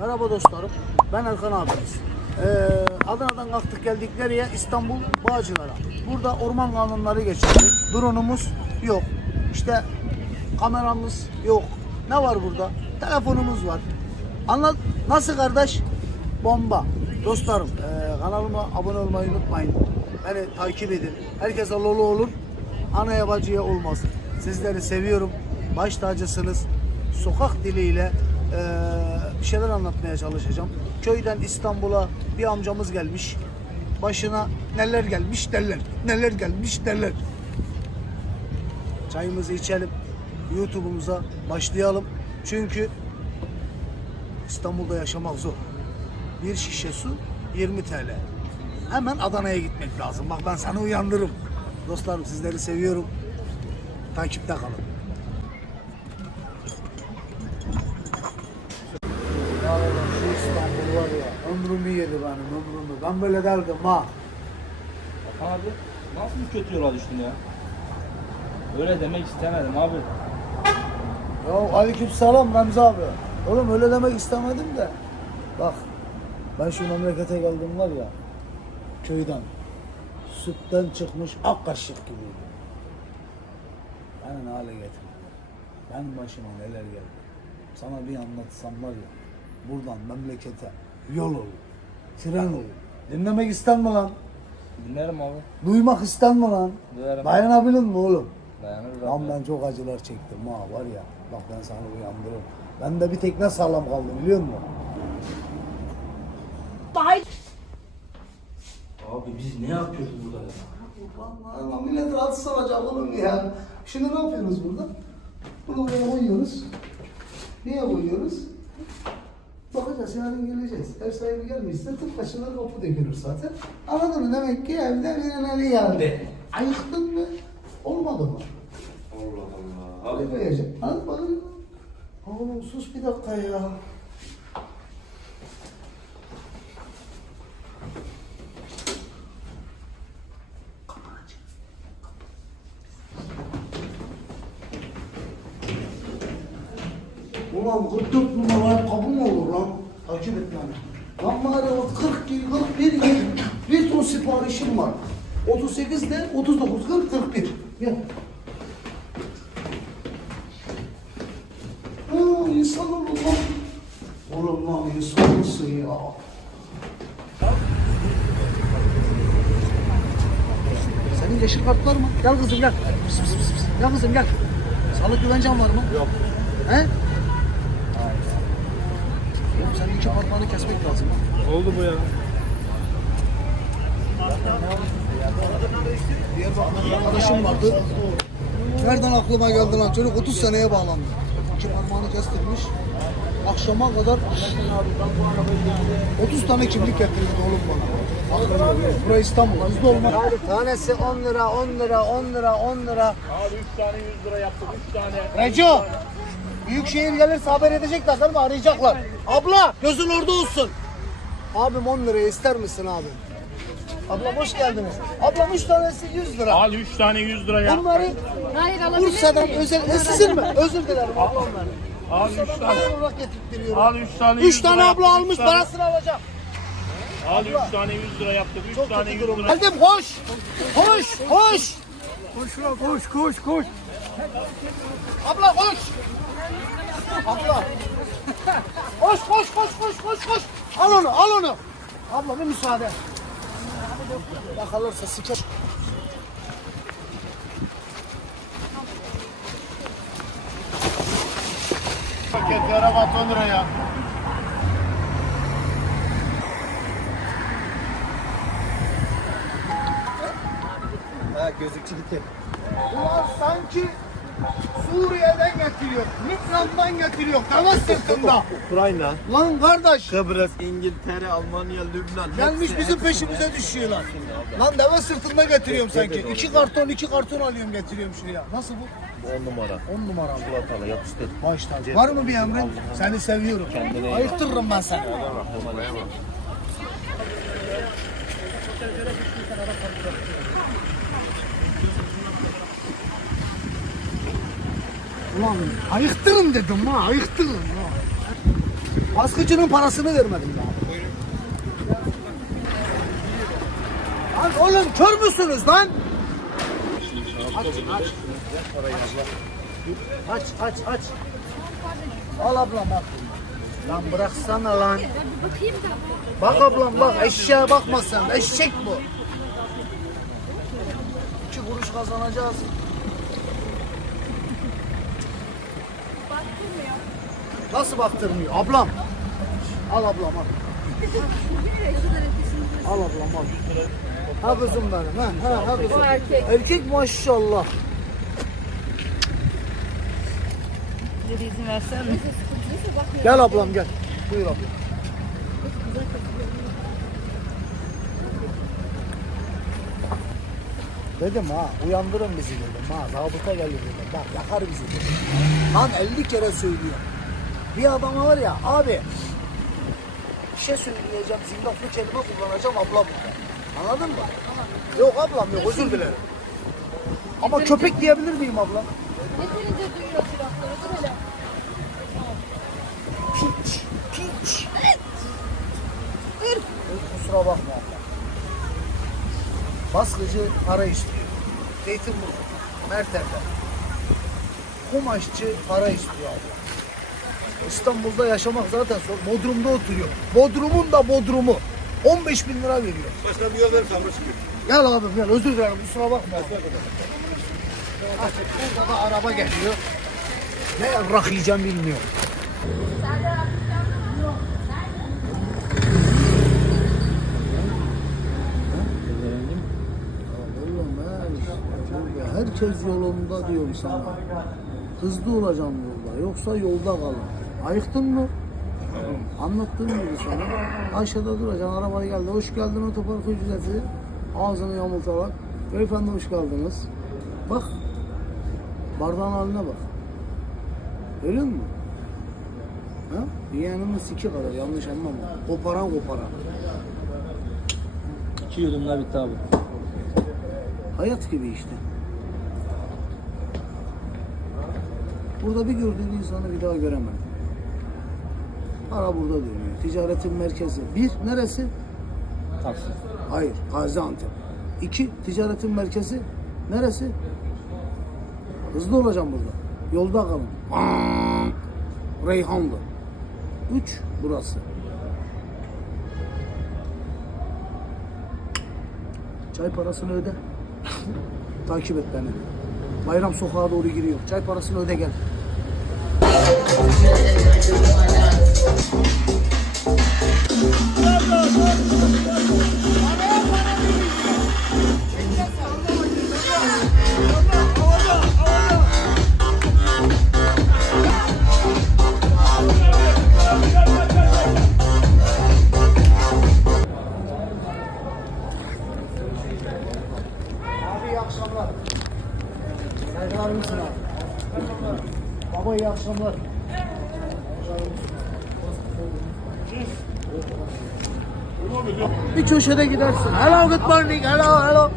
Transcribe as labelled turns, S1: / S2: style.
S1: Merhaba dostlarım. Ben Erkan abiniz. Ee, Adana'dan kalktık geldik nereye? İstanbul Bağcılar'a. Burada orman kanunları geçildi. Drone'umuz yok. İşte kameramız yok. Ne var burada? Telefonumuz var. Anlat. Nasıl kardeş? Bomba. Dostlarım ee, kanalıma abone olmayı unutmayın. Beni takip edin. Herkese lolu olur. Anaya bacıya olmaz. Sizleri seviyorum. Baş tacısınız. Sokak diliyle eee, bir şeyler anlatmaya çalışacağım. Köyden İstanbul'a bir amcamız gelmiş. Başına neler gelmiş derler. Neler gelmiş derler. Çayımızı içelim. YouTube'umuza başlayalım. Çünkü İstanbul'da yaşamak zor. Bir şişe su 20 TL. Hemen Adana'ya gitmek lazım. Bak ben sana uyandırırım. Dostlarım sizleri seviyorum. Takipte kalın. Ya şu İstanbul var ya ömrümü yedi benim ömrümü. Ben böyle derdim ha.
S2: Abi nasıl bir kötü yola düştün ya? Öyle demek istemedim abi.
S1: Ya aleyküm selam Remzi abi. Oğlum öyle demek istemedim de. Bak ben şu memlekete geldim var ya köyden sütten çıkmış ak kaşık gibiydi. Beni ne hale getirdiler. Benim başıma neler geldi. Sana bir anlatsam var ya buradan memlekete yol olur, tren olur. Dinlemek ister mi lan?
S2: Dinlerim abi.
S1: Duymak ister mi lan?
S2: Duyarım.
S1: Dayanabilir mi oğlum?
S2: Dayanırız
S1: Lan ben çok acılar çektim ha var ya. Bak ben sana uyandırırım. Ben de bir tek ne sağlam kaldım biliyor musun?
S2: Abi biz ne yapıyoruz burada ya?
S1: Allah millet rahatsız olacak oğlum ya. Şimdi ne yapıyoruz burada? Bunu buraya koyuyoruz. Niye koyuyoruz? Bakacağız yarın geleceğiz. Ev sahibi gelmişse tıp başına kapı dökülür zaten. Anladın mı? Demek ki evde birileri geldi. Ayıktın mı? Olmadı mı?
S2: Allah Allah.
S1: Abi koyacağım. Anladın mı? Oğlum sus bir dakika ya. Ulan 44 numara kapı mı olur lan? Takip et lan. Lan bari o 40 gün, 41 gün bir ton siparişim var. 38 de 39, 40, 41. Gel. Ha, insan olur lan. Oğlum lan insan mısın ya? Senin yeşil kart var mı? Gel kızım gel. Pıs, pıs, pıs. Gel kızım gel. Sağlık güvencen var mı? Yok. He? Oğlum senin iki parmağını kesmek lazım.
S2: Oldu bu ya.
S1: Diyarbakır'da bir arkadaşım vardı. Nereden aklıma geldi lan? Çocuk 30 seneye bağlandı. İki parmağını kestirmiş. Akşama kadar 30 tane kimlik getirdi oğlum bana. Burası İstanbul. Hızlı olma. Tanesi 10 lira, 10 lira, 10 lira, 10 lira.
S2: Abi 3 tane 100 lira yaptık 3 tane.
S1: Reco! Büyükşehir gelirse haber edecekler değil mi? Arayacaklar. Abla gözün orada olsun. Abim 10 liraya ister misin abi? Ablam hoş geldiniz. Ablam 3 tanesi 100 lira.
S2: Al 3 tane 100 lira yap.
S1: Bunları
S3: Hayır alabilir
S1: Bursa'dan
S3: miyim?
S1: özel, e, sizin mi? Özür dilerim ablam benim.
S2: Al 3
S1: Bursa'dan
S2: tane.
S1: kadar olarak getirtiyorum.
S2: Al 3 tane
S1: 3
S2: 100
S1: tane
S2: lira
S1: abla
S2: yaptık,
S1: almış
S2: üç tane-
S1: parasını alacak.
S2: Al 3 tane 100 lira yaptık 3
S1: Çok
S2: tane
S1: kötü
S2: 100
S1: durumda.
S2: lira.
S1: Geldim koş. Koş koş.
S4: Koş koş koş koş.
S1: Abla koş. Abla. Koş koş koş koş koş koş. Al onu al onu. Abla bir müsaade. Yakalarsa siker.
S4: Paketlere bak 10 liraya.
S1: Ha gözükçü gitti. Ulan sanki Suriye'den getiriyor. Lübnan'dan getiriyor. Deve sırtında.
S4: Ukrayna,
S1: Lan kardeş.
S4: Kıbrıs, İngiltere, Almanya, Lübnan.
S1: Gelmiş
S4: hepsi-
S1: bizim
S4: hepsi-
S1: peşimize düşüyorlar. Lan deve sırtında getiriyorum sanki. İki karton iki karton alıyorum getiriyorum şuraya. Nasıl bu?
S4: Bu 10 numara.
S1: On numara.
S4: Çikolatalı yapıştır.
S1: Baştan. Var mı bir emrin? Seni seviyorum.
S4: Kendine iyi bak.
S1: Ayıktırırım ben seni. Ulan ayıktırın dedim ha ayıktırın. Ha. Baskıcının parasını vermedim daha. Lan oğlum kör müsünüz lan? Aç aç. Aç aç aç. Al ablam bak. Lan bıraksana lan. Bak ablam bak eşeğe bakma sen. Eşek bu. İki kuruş kazanacağız.
S3: Baktırmıyor.
S1: Nasıl baktırmıyor? Ablam. Al ablam al. Al ablam al. Ha kızım benim ha. Ha, ha kızım.
S3: Erkek.
S1: Erkek maşallah.
S3: De izin versene.
S1: Gel ablam gel. Buyur ablam. Dedim ha uyandırın bizi dedim ha zabıta gelir dedim bak yakar bizi dedim. Lan 50 kere söylüyor. Bir adama var ya abi bir şey söyleyeceğim zillaflı kelime kullanacağım abla burada. Anladın mı? Yok ablam yok özür dilerim. Ama köpek diyebilir miyim abla?
S3: Yeterince duyuyor
S1: Baskıcı para istiyor. Zeytinburnu, Merter'de. Kumaşçı para istiyor abla. İstanbul'da yaşamak zaten zor. Bodrum'da oturuyor. Bodrum'un da Bodrum'u. 15 bin lira veriyor.
S4: Başka bir yol ver kardeşim.
S1: Gel abim gel özür dilerim kusura bakma. Ha, Burada da araba geliyor. Ne evrak yiyeceğim bilmiyorum. Oğlum her, herkes yolunda diyorum sana. Hızlı olacağım yolda yoksa yolda kalın. Ayıktın mı? Anlattığım gibi sana. Aşağıda duracaksın arabaya geldi. Hoş geldin otopark ücreti. Ağzını yamultarak. Beyefendi hoş geldiniz. Bak. Bardağın haline bak. Görüyor musun? Ha? Yeğenimin siki kadar yanlış anlama. Koparan koparan.
S2: İki yudumla bitti abi.
S1: Hayat gibi işte. Burada bir gördüğün insanı bir daha göremem. Para burada dönüyor. Ticaretin merkezi. Bir, neresi?
S2: Taksim.
S1: Hayır, Gaziantep. İki, ticaretin merkezi. Neresi? Hızlı olacağım burada. Yolda kalın. Reyhanlı. Üç, burası. Çay parasını öde. Takip et beni. Bayram sokağa doğru giriyor. Çay parasını öde gel. Akşamlar. Mısın abi? Baba iyi akşamlar. Bir köşede gidersin. Hello, good morning. Hello, hello.